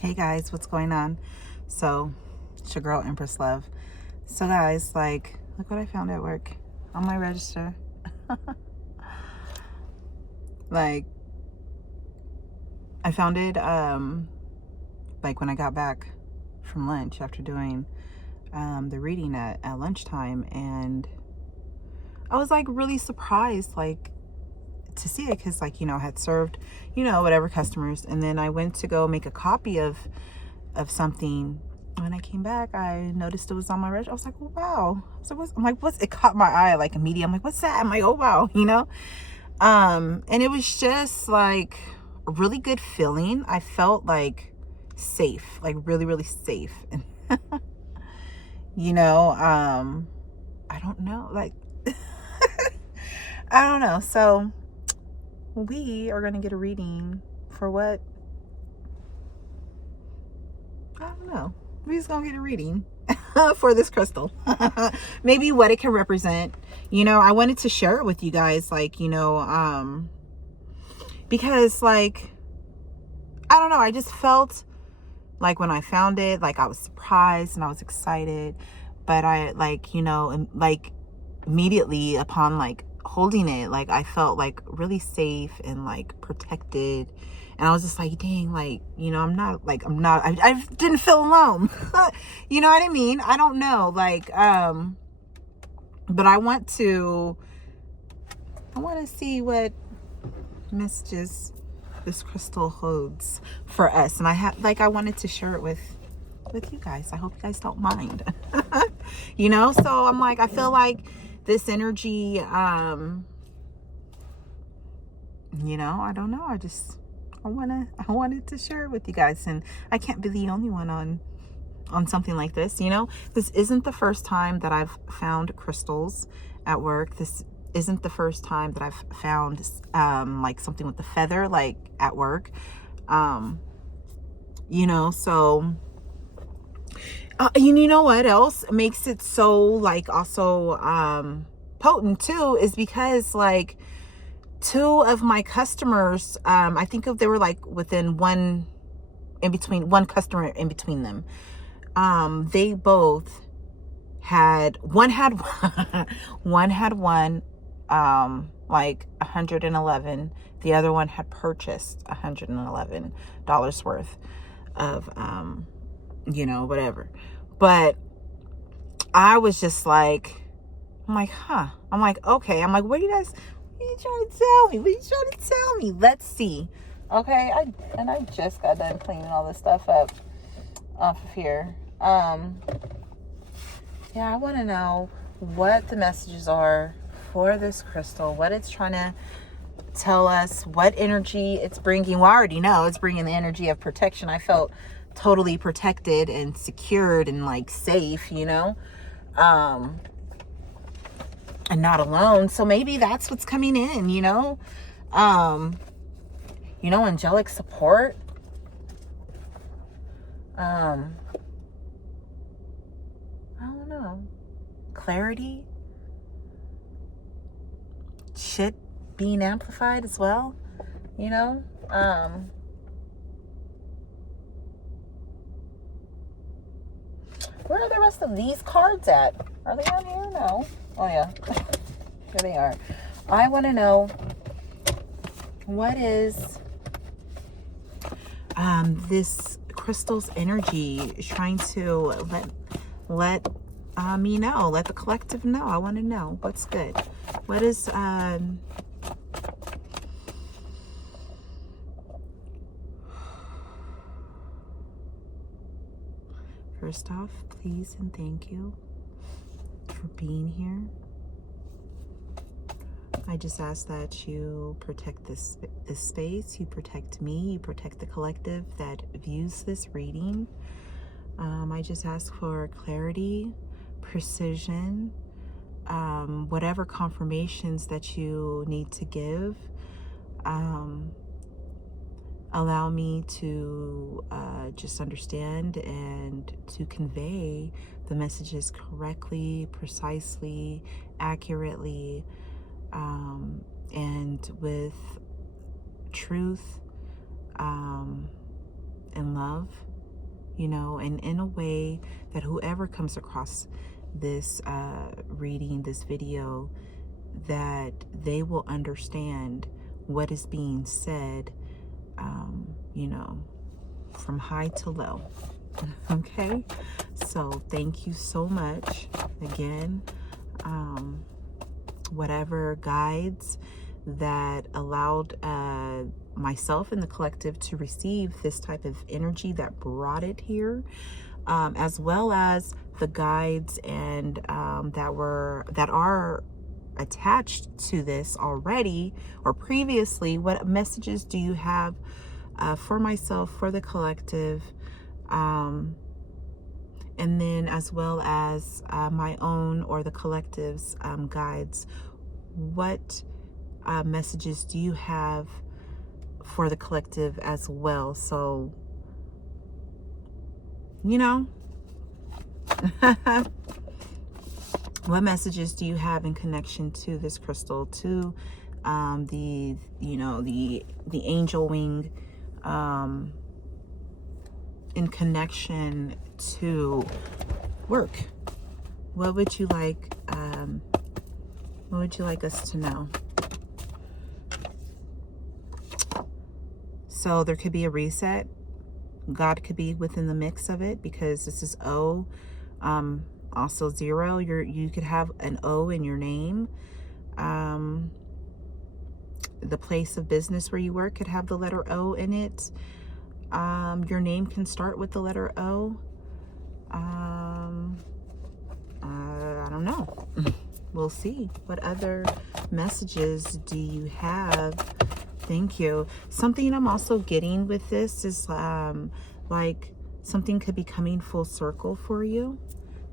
Hey guys, what's going on? So, it's your girl Empress Love. So guys, look what I found at work on my register. like, I found it when I got back from lunch after doing the reading at lunchtime, and I was really surprised to see it because I had served whatever customers, and then I went to go make a copy of something. When I came back, I noticed it was on my register. I was like, oh, wow. So what's it? Caught my eye immediately. I'm like, what's that? I'm like, oh wow, and it was just a really good feeling. I felt safe, really, really safe. And I don't know, I don't know. So we are gonna get a reading for what? I don't know. We're just gonna get a reading for this crystal. Maybe what it can represent. I wanted to share it with you guys, because I don't know, I just felt when I found it, I was surprised and I was excited, but I immediately upon holding it, I felt really safe and protected. And I was just like, dang, I didn't feel alone. You know what I mean? I don't know. But I want to see what messages this crystal holds for us. And I wanted to share it with you guys. I hope you guys don't mind. So I'm I feel this energy, I don't know. I wanted to share it with you guys, and I can't be the only one on something like this. This isn't the first time that I've found crystals at work. This isn't the first time that I've found something with the feather at work. So you know what else makes it so also potent too is because two of my customers, I think they were within one customer in between them. They both had one one had won 111. The other one had purchased $111 worth of whatever. But I was just I'm okay. What are you trying to tell me? What are you trying to tell me? Let's see. Okay, I just got done cleaning all this stuff up off of here. Yeah, I want to know what the messages are for this crystal, what it's trying to tell us, what energy it's bringing. Well, I already know it's bringing the energy of protection. I felt totally protected and secured and safe, and not alone. So maybe that's what's coming in, angelic support. I don't know. Clarity. Shit being amplified as well, Where are the rest of these cards at? Are they on here? No. Oh yeah. Here they are. I want to know what is this crystal's energy trying to let me know, let the collective know. I want to know what's good. What is first off, please and thank you for being here. I just ask that you protect this space, you protect me, you protect the collective that views this reading. I just ask for clarity, precision, whatever confirmations that you need to give. Allow me to just understand and to convey the messages correctly, precisely, accurately, and with truth and love. you know, and in a way that whoever comes across this reading, this video, that they will understand what is being said, you know, from high to low. Okay, so thank you so much again. Whatever guides that allowed myself and the collective to receive this type of energy that brought it here, as well as the guides and that are attached to this already or previously. What messages do you have for myself, for the collective, and then as well as my own or the collective's guides? What messages do you have for the collective as well? So, you know, what messages do you have in connection to this crystal, to the, you know, the angel wing, in connection to work? What would you like us to know? So there could be a reset. God could be within the mix of it, because this is O, also 0. You could have an O in your name. The place of business where you work could have the letter O in it. Your name can start with the letter O. I don't know. We'll see. What other messages do you have? Thank you. Something I'm also getting with this is like something could be coming full circle for you,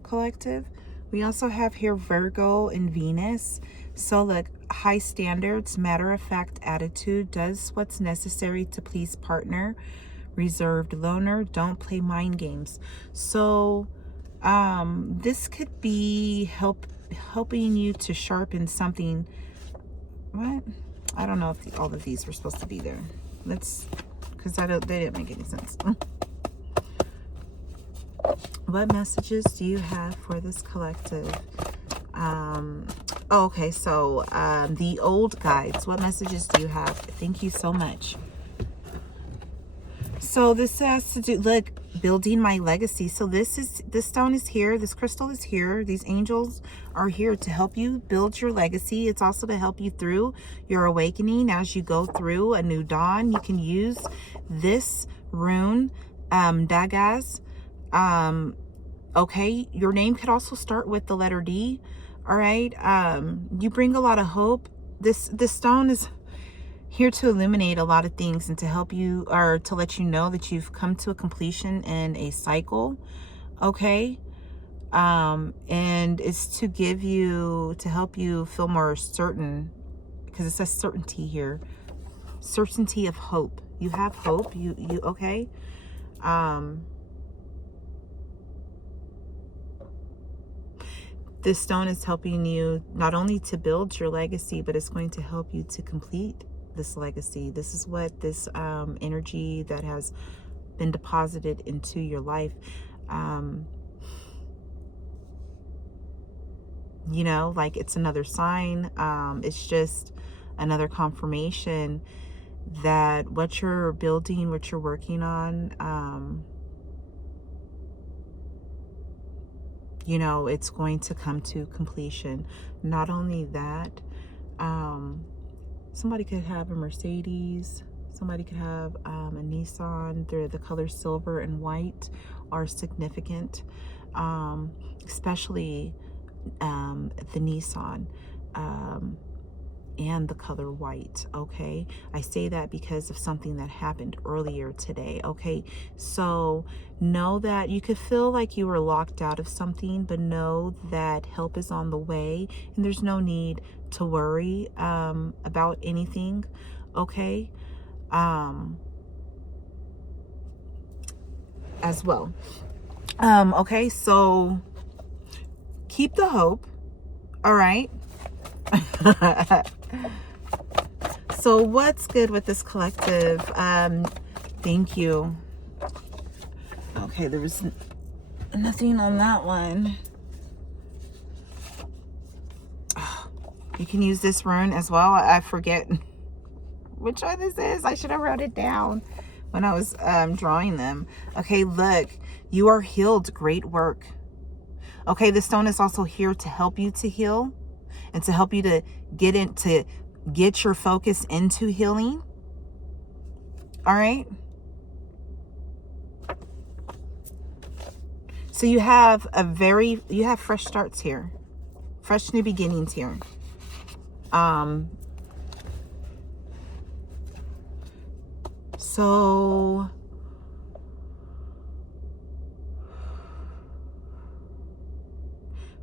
collective. We also have here Virgo and Venus. So look, high standards, matter-of-fact attitude, does what's necessary to please partner, reserved loner, don't play mind games. So this could be helping you to sharpen something. What? I don't know if all of these were supposed to be there. Because they didn't make any sense. What messages do you have for this collective? Okay, so the old guides, what messages do you have? Thank you so much. So this has to do, look, building my legacy. So this stone is here, this crystal is here, these angels are here to help you build your legacy. It's also to help you through your awakening as you go through a new dawn. You can use this rune, Dagaz. Okay, your name could also start with the letter D. All right, you bring a lot of hope. This stone is here to illuminate a lot of things and to help you, or to let you know that you've come to a completion in a cycle. Okay, and it's to give you, to help you feel more certain, because it says certainty here, certainty of hope. You have hope. You okay. This stone is helping you not only to build your legacy, but it's going to help you to complete this legacy. This is what this energy that has been deposited into your life, you know, like it's another sign. It's just another confirmation that what you're building, what you're working on, you know, it's going to come to completion. Not only that, somebody could have a Mercedes, somebody could have a Nissan. The colors silver and white are significant, especially the Nissan, and the color white. Okay, I say that because of something that happened earlier today. Okay, so know that you could feel like you were locked out of something, but know that help is on the way, and there's no need to worry about anything. Okay, as well. Okay, so keep the hope. All right. So what's good with this collective? Thank you. Okay, there was nothing on that one. You can use this rune as well. I forget which one this is. I should have wrote it down when I was drawing them. Okay, look, you are healed. Great work. Okay, the stone is also here to help you to heal and to help you to get your focus into healing. All right. So you have fresh starts here, fresh new beginnings here. So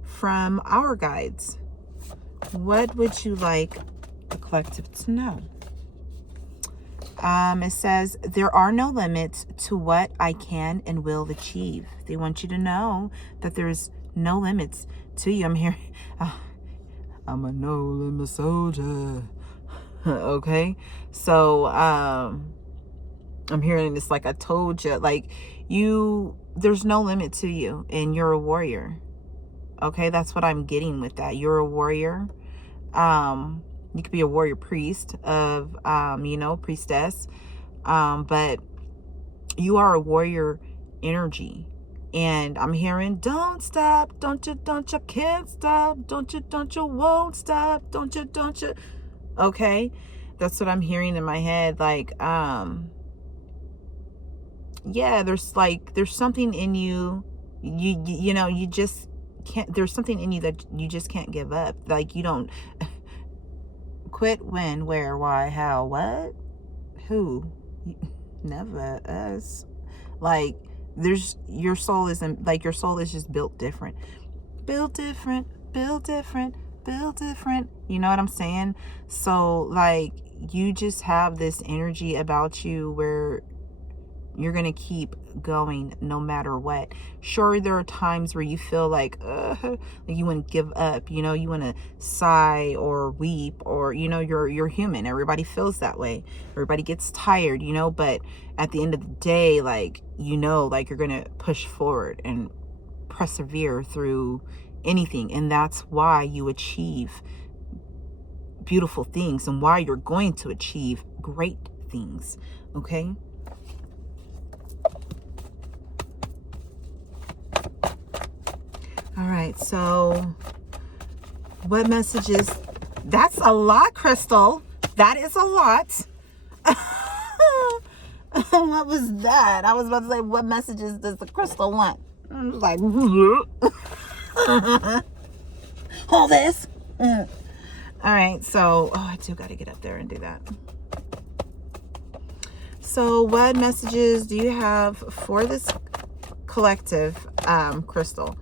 from our guides, what would you like the collective to know? It says, there are no limits to what I can and will achieve. They want you to know that there's no limits to you. I'm here. I'm a no-limit soldier. Okay? So, I'm hearing this like I told you. Like, there's no limit to you, and you're a warrior. Okay? That's what I'm getting with that. You're a warrior. You could be a warrior priest of, priestess. But you are a warrior energy. And I'm hearing, don't stop, don't you, can't stop, don't you, won't stop, don't you. Okay? That's what I'm hearing in my head. Like, yeah, there's something in you, you just can't, there's something in you that you just can't give up. Like, you don't quit, when, where, why, how, what, who, never, us. Like, your soul is just built different. Built different. You know what I'm saying? So, like, you just have this energy about you where you're going to keep going no matter what. Sure, there are times where you feel like you want to give up, you want to sigh or weep, or, you're human. Everybody feels that way. Everybody gets tired, but at the end of the day, like, you're going to push forward and persevere through anything. And that's why you achieve beautiful things and why you're going to achieve great things. Okay? All right, so what messages? That's a lot, Crystal. That is a lot. What was that? I was about to say, what messages does the crystal want? I was like, all this. All right, so, I do got to get up there and do that. So what messages do you have for this collective, crystal?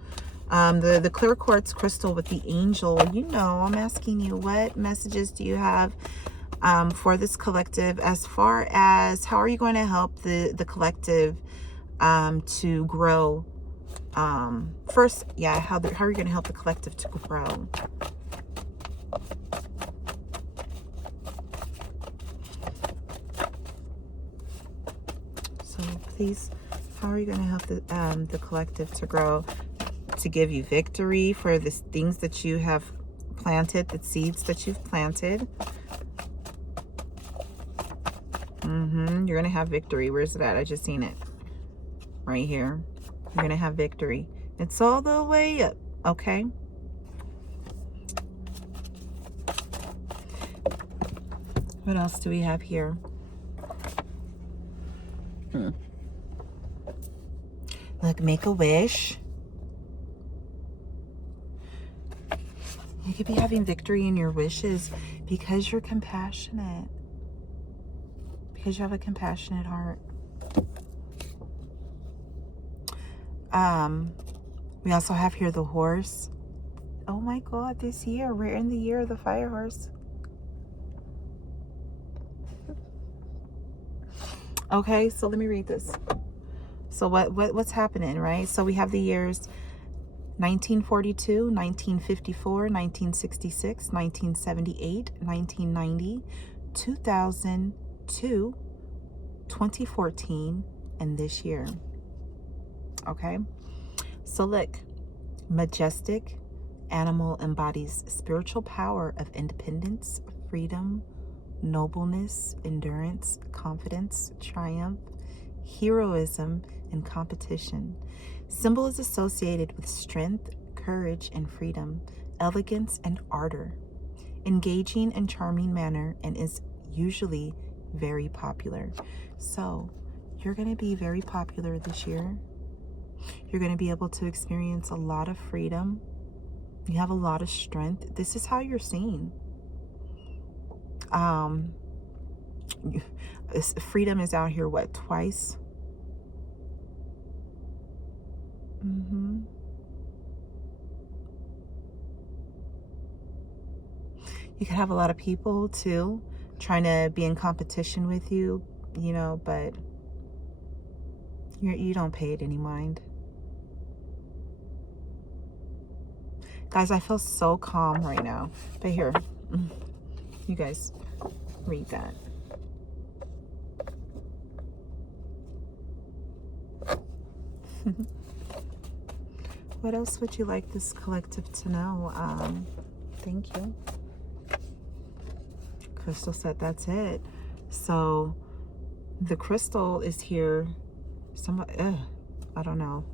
The clear quartz crystal with the angel, I'm asking you, what messages do you have for this collective, as far as how are you going to help the collective to grow? First, yeah, how are you going to help the collective to grow? So please, how are you going to help the collective to grow? To give you victory for the things that you have planted, the seeds that you've planted. You're going to have victory. Where's it at? I just seen it. Right here. You're going to have victory. It's all the way up. Okay? What else do we have here? Look, make a wish. You could be having victory in your wishes because you're compassionate. Because you have a compassionate heart. We also have here the horse. Oh my God, this year, we're in the year of the fire horse. Okay, so let me read this. So what's happening, right? So we have the years 1942, 1954, 1966, 1978, 1990, 2002, 2014, and this year. Okay. So look, majestic animal embodies spiritual power of independence, freedom, nobleness, endurance, confidence, triumph, heroism, and competition. Symbol is associated with strength, courage, and freedom, elegance, and ardor, engaging and charming manner, and is usually very popular. So you're going to be very popular this year. You're going to be able to experience a lot of freedom. You have a lot of strength. This is how you're seen. Freedom is out here, what, twice? You could have a lot of people too trying to be in competition with you, you know, but you don't pay it any mind. Guys, I feel so calm right now. But here, you guys read that. What else would you like this collective to know? Thank you. Crystal said that's it. So the crystal is here. Somebody, I don't know.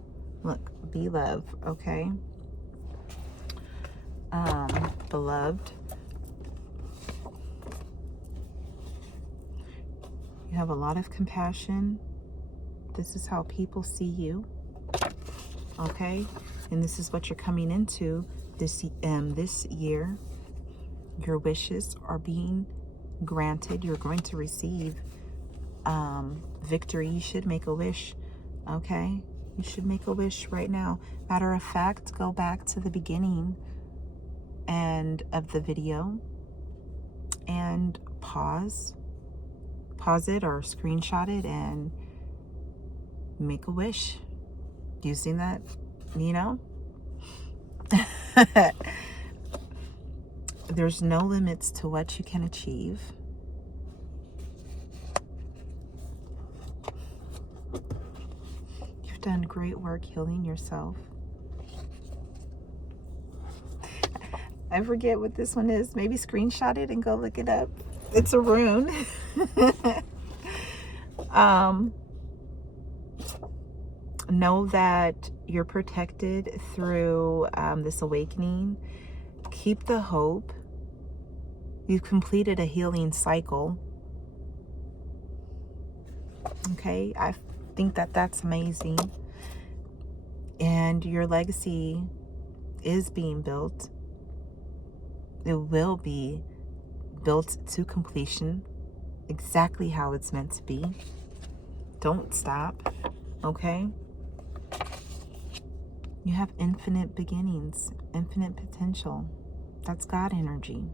Look, be love, okay? Beloved. You have a lot of compassion. This is how people see you, okay? And this is what you're coming into this year. Your wishes are being granted. You're going to receive victory. You should make a wish, okay? You should make a wish right now. Matter of fact, go back to the beginning and of the video and pause it or screenshot it and make a wish using that, you know. There's no limits to what you can achieve. You've done great work healing yourself. I forget what this one is. Maybe screenshot it and go look it up. It's a rune. Know that you're protected through this awakening. Keep the hope. You've completed a healing cycle. Okay, I think that that's amazing. And your legacy is being built. It will be built to completion, exactly how it's meant to be. Don't stop, okay? You have infinite beginnings, infinite potential. That's God energy.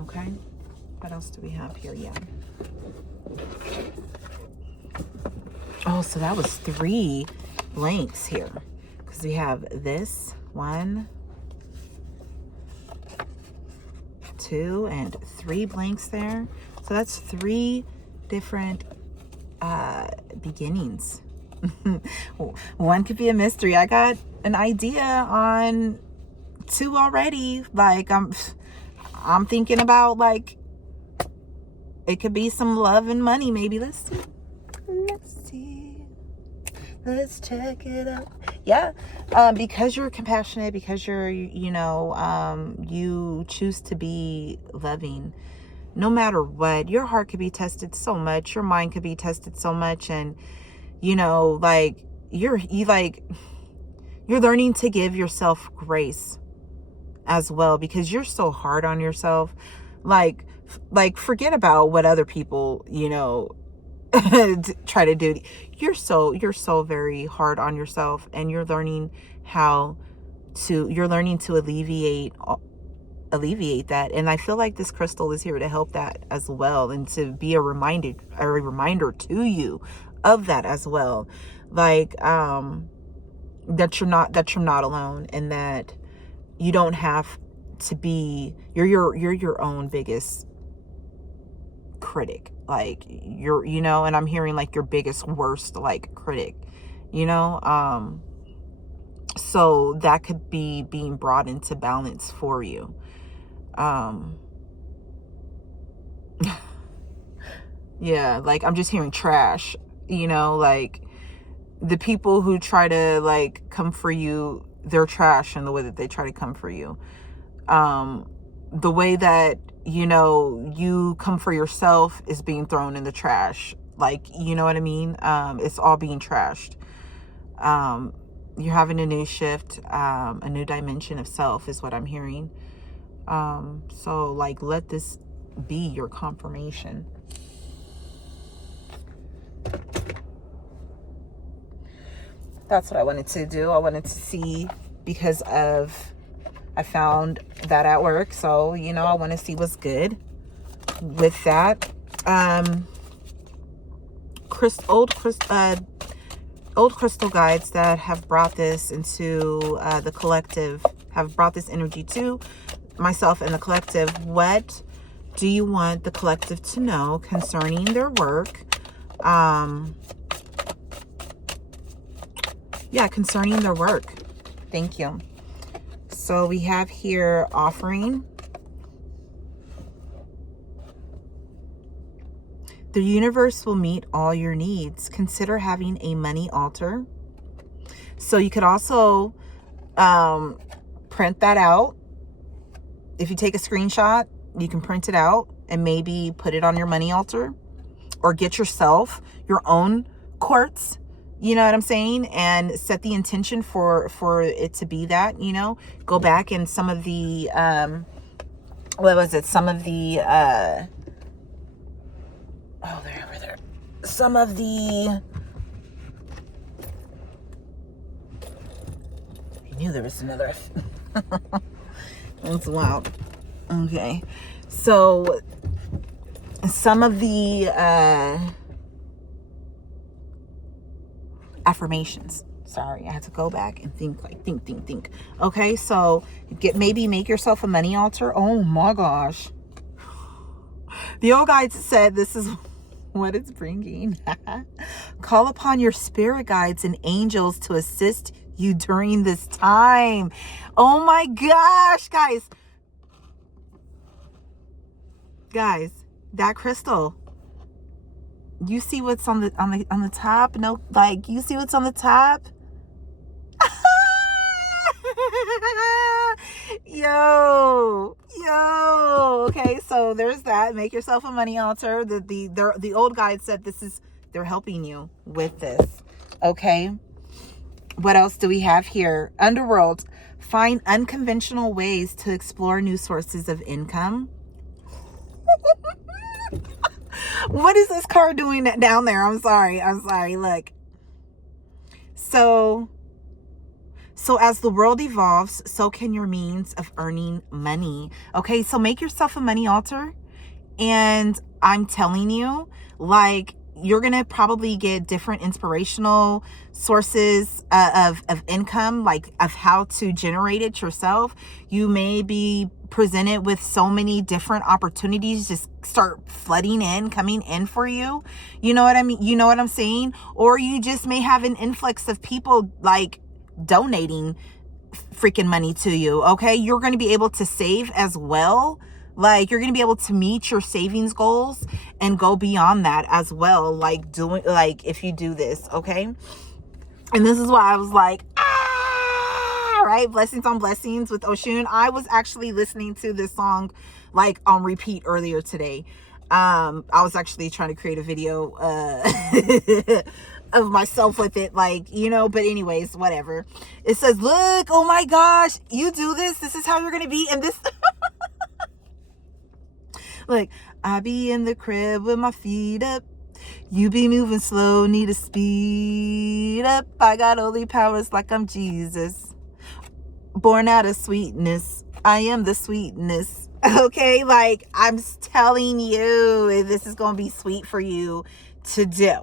Okay, what else do we have here? Yeah. Oh, so that was 3 blanks here. Because we have this, 1, 2, and 3 blanks there. So that's 3 different beginnings. One could be a mystery. I got an idea on 2 already. Like I'm thinking about, like, it could be some love and money maybe. Let's see. Let's check it out. Yeah, because you're compassionate, because you're, you know, you choose to be loving. No matter what, your heart could be tested so much, your mind could be tested so much, and you know, like you're learning to give yourself grace as well, because you're so hard on yourself. Like forget about what other people, you know, try to do. You're so very hard on yourself, and you're learning to alleviate that. And I feel like this crystal is here to help that as well, and to be a reminder to you of that as well. Like that you're not alone, and that you don't have to be, you're your own biggest critic, like your, you know, and I'm hearing like your biggest, worst, like critic, you know. So that could be being brought into balance for you. Yeah, like I'm just hearing trash, you know, like the people who try to like come for you, they're trash in the way that they try to come for you. The way that, you know, you come for yourself is being thrown in the trash. Like, you know what I mean? It's all being trashed. You're having a new shift, a new dimension of self is what I'm hearing. So like, let this be your confirmation. That's what I wanted to do. I wanted to see, because of, I found that at work. So, you know, I want to see what's good with that. Old crystal guides that have brought this into the collective, have brought this energy to myself and the collective. What do you want the collective to know concerning their work? Yeah, concerning their work. Thank you. So we have here offering. The universe will meet all your needs. Consider having a money altar. So you could also print that out. If you take a screenshot, you can print it out and maybe put it on your money altar, or get yourself your own quartz. You know what I'm saying? And set the intention for it to be that, you know. Go back and some of the, what was it? Some of the, oh, they're over there. Some of the, I knew there was another. That's wild. Okay. So some of the, affirmations. Sorry, I had to go back and think, like think. Okay, so maybe make yourself a money altar. Oh my gosh. The old guides said this is what it's bringing. Call upon your spirit guides and angels to assist you during this time. Oh my gosh, guys, that crystal. You see what's on the top? No, like, you see what's on the top? Yo. Okay, so there's that. Make yourself a money altar. The old guide said they're helping you with this. Okay. What else do we have here? Underworld. Find unconventional ways to explore new sources of income. What is this card doing down there? I'm sorry. Look. So as the world evolves, so can your means of earning money. Okay, so make yourself a money altar. And I'm telling you, like, you're going to probably get different inspirational sources of income, like of how to generate it yourself. You may be presented with so many different opportunities just start coming in for you. You know what I mean? You know what I'm saying? Or you just may have an influx of people like donating freaking money to you. Okay, you're going to be able to save as well. Like, you're going to be able to meet your savings goals and go beyond that as well. Like, if you do this, okay? And this is why I was like, right? Blessings on Blessings with Oshun. I was actually listening to this song, like, on repeat earlier today. I was actually trying to create a video, of myself with it, like, you know, but anyways, whatever. It says, look, oh my gosh, you do this. This is how you're going to be. And this... Like, I be in the crib with my feet up. You be moving slow, need to speed up. I got holy powers like I'm Jesus. Born out of sweetness. I am the sweetness. Okay, like, I'm telling you, this is going to be sweet for you to do.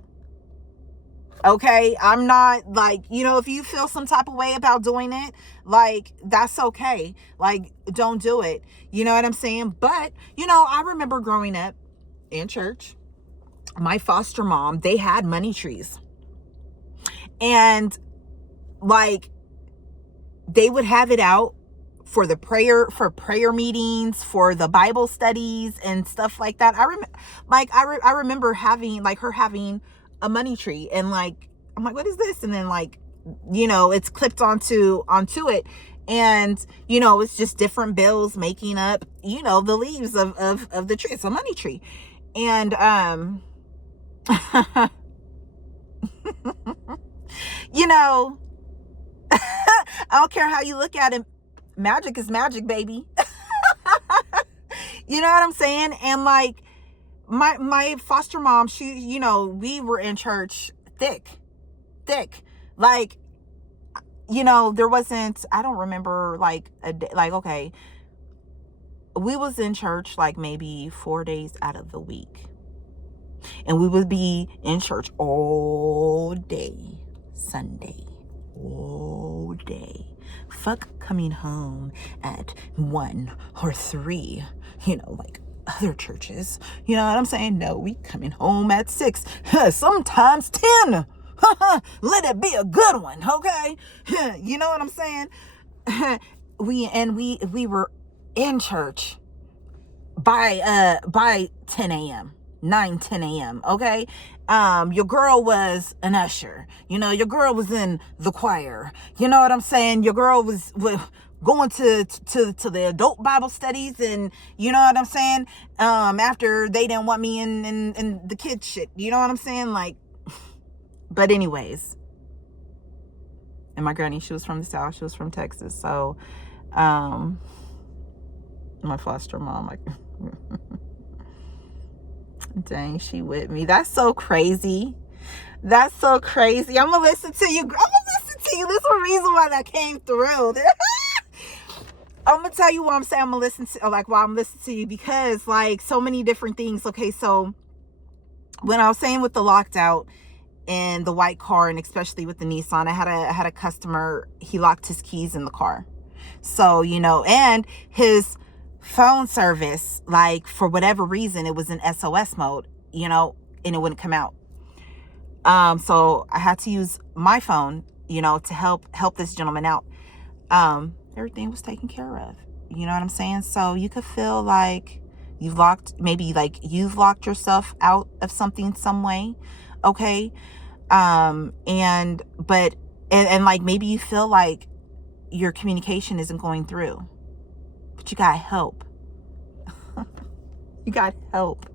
Okay, I'm not like, you know, if you feel some type of way about doing it, like, that's okay. Like, don't do it. You know what I'm saying? But, you know, I remember growing up in church, my foster mom, they had money trees. And like, they would have it out for prayer meetings, for the Bible studies and stuff like that. I remember having like her having a money tree, and like, I'm like, what is this? And then like, it's clipped onto it. And, it's just different bills making up, the leaves of the tree. It's a money tree. And, I don't care how you look at it. Magic is magic, baby. You know what I'm saying? And like, my foster mom, she, we were in church thick. Like, there wasn't, I don't remember like a day, like, okay, we was in church like maybe 4 days out of the week. And we would be in church all day, Sunday, all day. Fuck coming home at 1 or 3, like other churches. You know what I'm saying? No, we coming home at 6, sometimes 10. Let it be a good one, okay? You know what I'm saying? we were in church by 10 a.m. 10 a.m. Okay. Your girl was an usher. Your girl was in the choir. You know what I'm saying? Your girl was going to the adult Bible studies, and you know what I'm saying? After they didn't want me in the kids shit. You know what I'm saying? Like, but anyways, and my granny, she was from the South. She was from Texas. So, my foster mom, like, dang, she with me. That's so crazy. I'm gonna listen to you. There's a reason why that came through. I'm gonna tell you why I'm saying I'm gonna listen to, like, why I'm listening to you, because like so many different things. Okay, so when I was saying with the locked out and the white car, and especially with the Nissan, I had a customer, he locked his keys in the car. So, and his phone service, like, for whatever reason, it was in SOS mode, and it wouldn't come out. So I had to use my phone, to help this gentleman out. Everything was taken care of. You know what I'm saying? So you could feel like you've locked yourself out of something some way. Okay. And like, maybe you feel like your communication isn't going through, but you got help. You got help.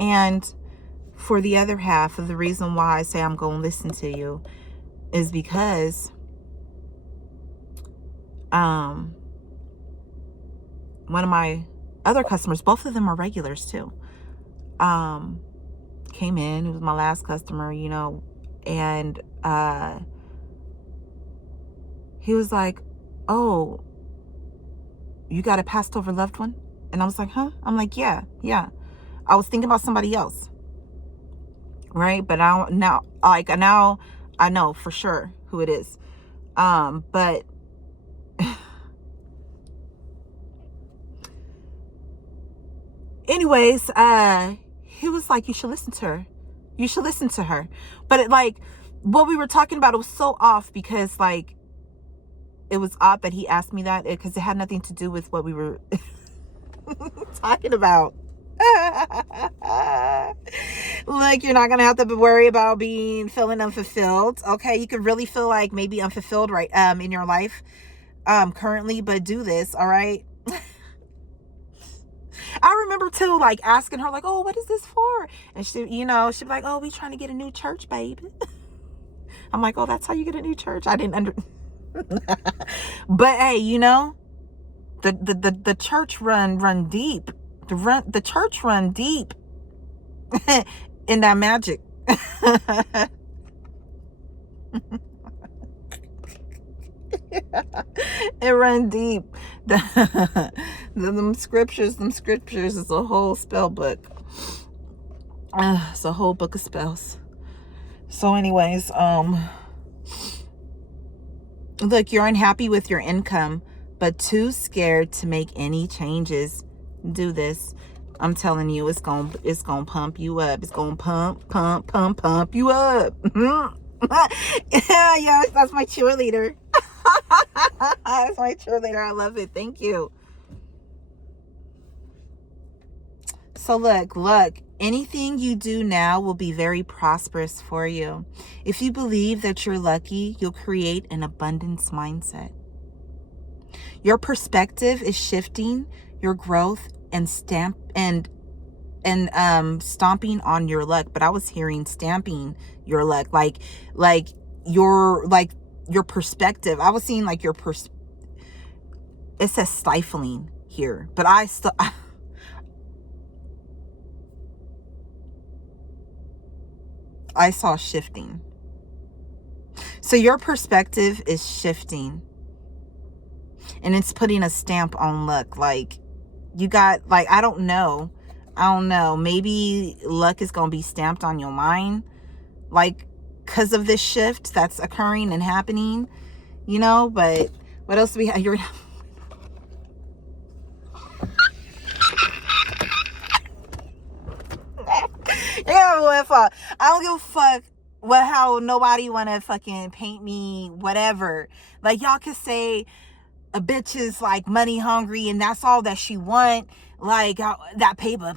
And for the other half of the reason why I say I'm going to listen to you is because one of my other customers, both of them are regulars too, came in. It was my last customer, and he was like, oh, you got a passed over loved one? And I was like, huh? I'm like, yeah. I was thinking about somebody else. Right? But now I know for sure who it is. But anyways, he was like, you should listen to her. But it, like, what we were talking about, it was so off, because like, it was odd that he asked me that, because it had nothing to do with what we were talking about. Like, you're not gonna have to worry about feeling unfulfilled. Okay, you could really feel like maybe unfulfilled right in your life currently, but do this. All right. I remember too, like, asking her, like, oh, what is this for? And she'd be like, oh, we trying to get a new church, babe. I'm like, oh, that's how you get a new church? I didn't but hey, the church run deep. The church run deep in that magic. It run deep. Them scriptures is a whole spell book. It's a whole book of spells. So anyways, look, you're unhappy with your income. but too scared to make any changes. Do this. I'm telling you, it's gonna pump you up. It's gonna pump you up. Yes, that's my cheerleader. That's my cheerleader. I love it. Thank you. So look, anything you do now will be very prosperous for you. If you believe that you're lucky, you'll create an abundance mindset. Your perspective is shifting your growth and stomping on your luck. But I was hearing stamping your luck, like your perspective. I was seeing like it says stifling here, but I saw shifting. So your perspective is shifting, and it's putting a stamp on luck. Like you got, like, I don't know. Maybe luck is going to be stamped on your mind, like, because of this shift that's occurring and happening, you know. But what else do we have? I don't give a fuck how nobody want to fucking paint me, whatever. Like, y'all could say a bitch is like money hungry and that's all that she want. Like, that paper.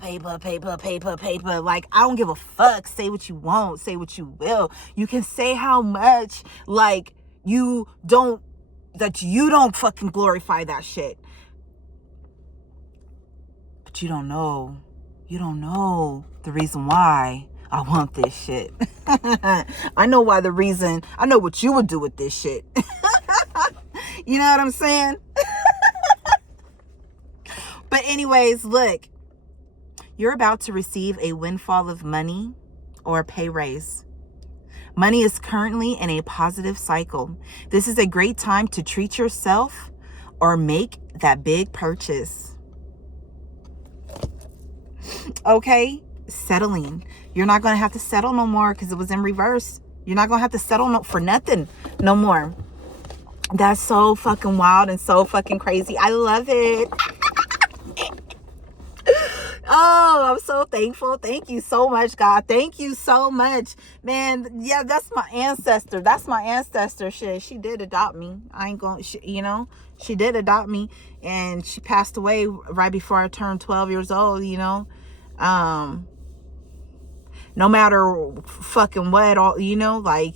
Like, I don't give a fuck. Say what you want. Say what you will. You can say how much, like, you don't fucking glorify that shit. But you don't know the reason why I want this shit. I know what you would do with this shit. You know what I'm saying? But anyways, look, you're about to receive a windfall of money or a pay raise. Money is currently in a positive cycle. This is a great time to treat yourself or make that big purchase. Okay? Settling. You're not going to have to settle no more because it was in reverse. You're not going to have to settle for nothing no more. That's so fucking wild and so fucking crazy. I love it. Oh, I'm so thankful. Thank you so much, God. Thank you so much, man. Yeah, that's my ancestor. Shit, she did adopt me. She did adopt me, and she passed away right before I turned 12 years old. No matter fucking what, like,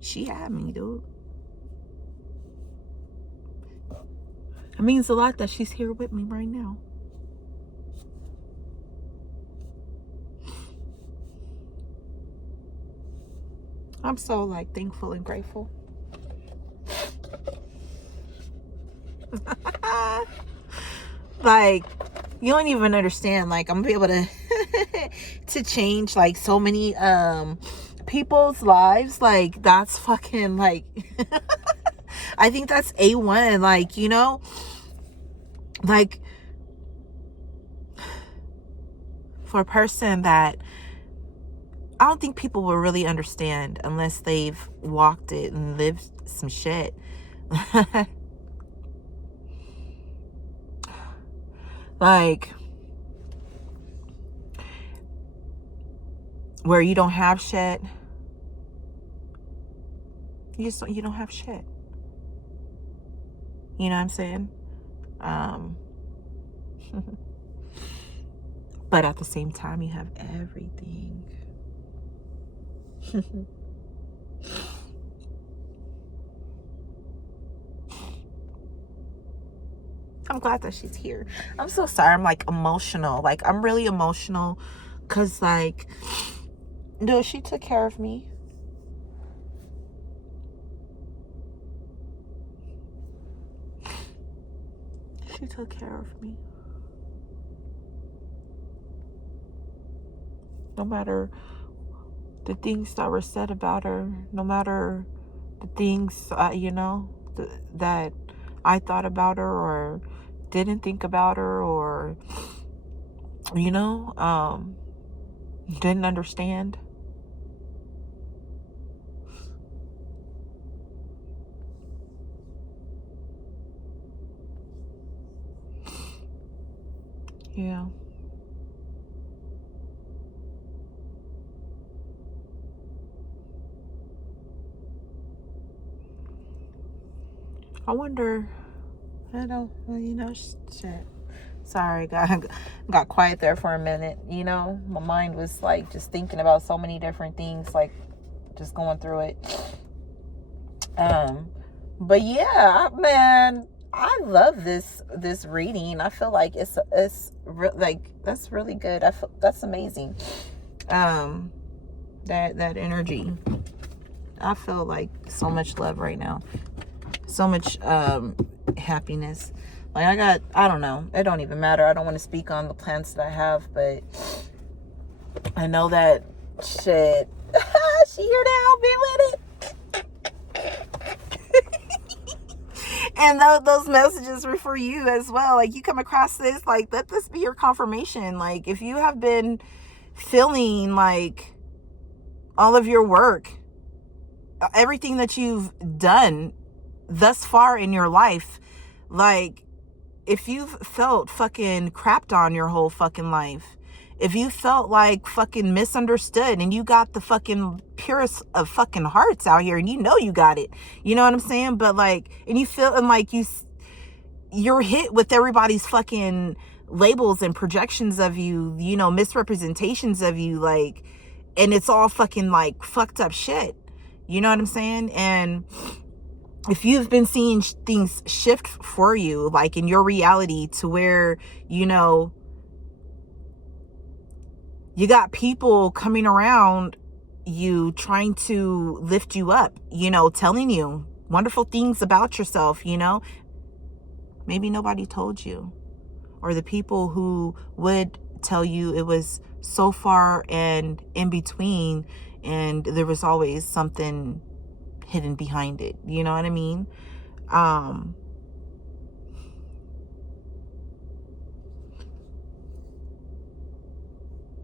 she had me, dude. It means a lot that she's here with me right now. I'm so, like, thankful and grateful. Like, you don't even understand. Like, I'm gonna be able to to change, like, so many people's lives. Like, that's fucking, like, I think that's A1. Like, like, for a person that I don't think people will really understand unless they've walked it and lived some shit. Like, where you don't have shit. You don't have shit. You know what I'm saying? But at the same time, you have everything. I'm glad that she's here. I'm so sorry. I'm, like, emotional. Like, I'm really emotional because, like, no, she took care of me. She took care of me. No matter the things that were said about her, no matter the things, that I thought about her or didn't think about her or, didn't understand. Yeah. I wonder, I don't, well, shit. Sorry, got quiet there for a minute. My mind was like just thinking about so many different things, like just going through it. But yeah, man, I love this reading. I feel like like that's really good. I feel that's amazing. Um, that energy. I feel like so much love right now. So much happiness. Like I don't know. It don't even matter. I don't want to speak on the plans that I have, but I know that shit. She here to help me with it. And those messages were for you as well. Like, you come across this, like, let this be your confirmation. Like, if you have been feeling like all of your work, everything that you've done thus far in your life, like, if you've felt fucking crapped on your whole fucking life, if you felt like fucking misunderstood and you got the fucking purest of fucking hearts out here and you got it, you know what I'm saying? But like, and you feel and like you're hit with everybody's fucking labels and projections of you, misrepresentations of you, like, and it's all fucking like fucked up shit. You know what I'm saying? And if you've been seeing things shift for you, like in your reality, to where, you got people coming around you trying to lift you up, telling you wonderful things about yourself, maybe nobody told you, or the people who would tell you it was so far and in between, and there was always something hidden behind it. You know what I mean?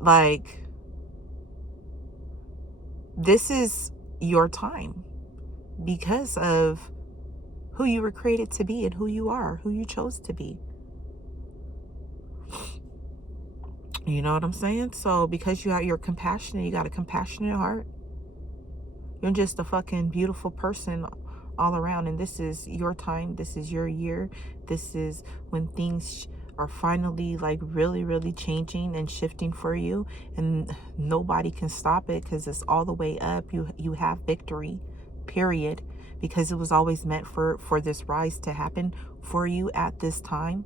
Like, this is your time because of who you were created to be and who you are, who you chose to be. You know what I'm saying? So because you're compassionate, you got a compassionate heart. You're just a fucking beautiful person all around. And this is your time. This is your year. This is when things are finally like really, really changing and shifting for you. And nobody can stop it because it's all the way up. You have victory, period. Because it was always meant for this rise to happen for you at this time.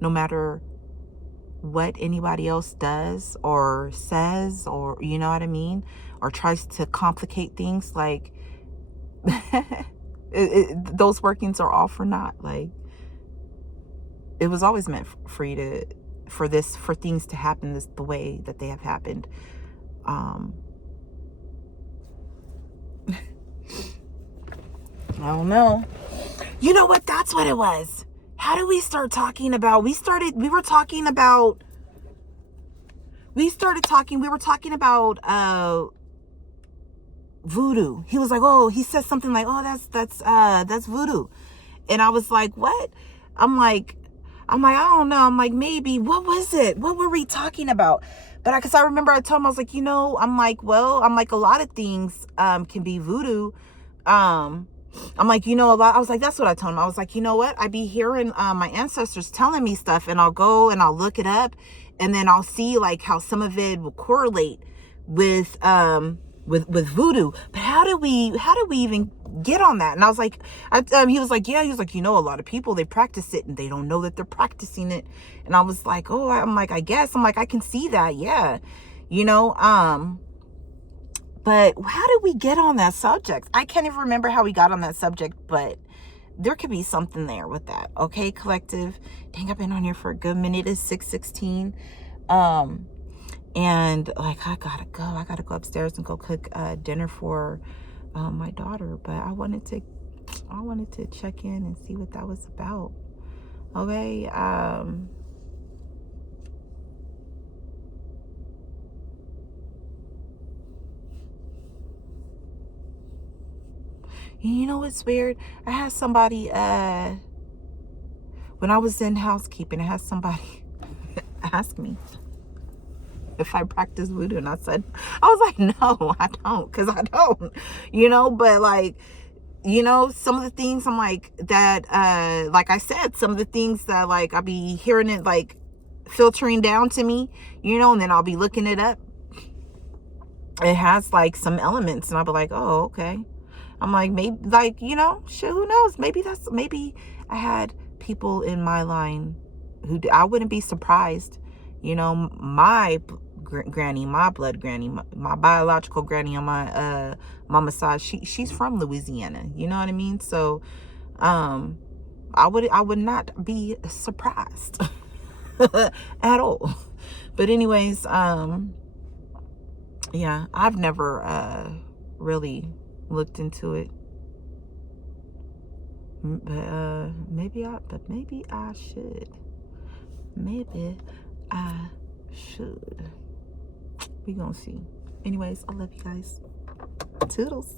No matter what anybody else does or says, or you know what I mean, or tries to complicate things, like those workings are all for naught. Like, it was always meant for you to, for things to happen the way that they have happened. I don't know. You know what? That's what it was. How did we start talking about? We were talking about voodoo. He was like, oh, he said something like, oh, that's voodoo. And I was like, what? I'm like, I don't know. I'm like, maybe, what was it? What were we talking about? But because I remember I told him, I was like, I'm like, well, I'm like, a lot of things can be voodoo. I'm like, a lot. I was like, that's what I told him. I was like, you know what? I be hearing my ancestors telling me stuff, and I'll go and I'll look it up, and then I'll see like how some of it will correlate with voodoo. But how do we even get on that? And I was like, he was like, yeah, he was like, a lot of people, they practice it and they don't know that they're practicing it. And I was like, oh, I'm like, I guess, I'm like, I can see that. Yeah. But how did we get on that subject? I can't even remember how we got on that subject, but there could be something there with that. Okay, collective. Dang, I've been on here for a good minute. It's 6:16. And like, I gotta go upstairs and go cook dinner for my daughter. But I wanted to check in and see what that was about. Okay. You know what's weird? I had somebody when I was in housekeeping, I had somebody asked me if I practice voodoo, and I was like, no, I don't, because I don't, but like, some of the things I'm like that, like I said, some of the things that like I'll be hearing it like filtering down to me, and then I'll be looking it up. It has like some elements, and I'll be like, oh, okay. I'm like, maybe, like, shit, who knows? Maybe I had people in my line who I wouldn't be surprised. My granny, my blood granny, my biological granny on my mama's side, she's from Louisiana. You know what I mean? So, I would not be surprised at all. But anyways, yeah, I've never really looked into it. But maybe I should. Maybe I should. We gonna see. Anyways, I love you guys. Toodles.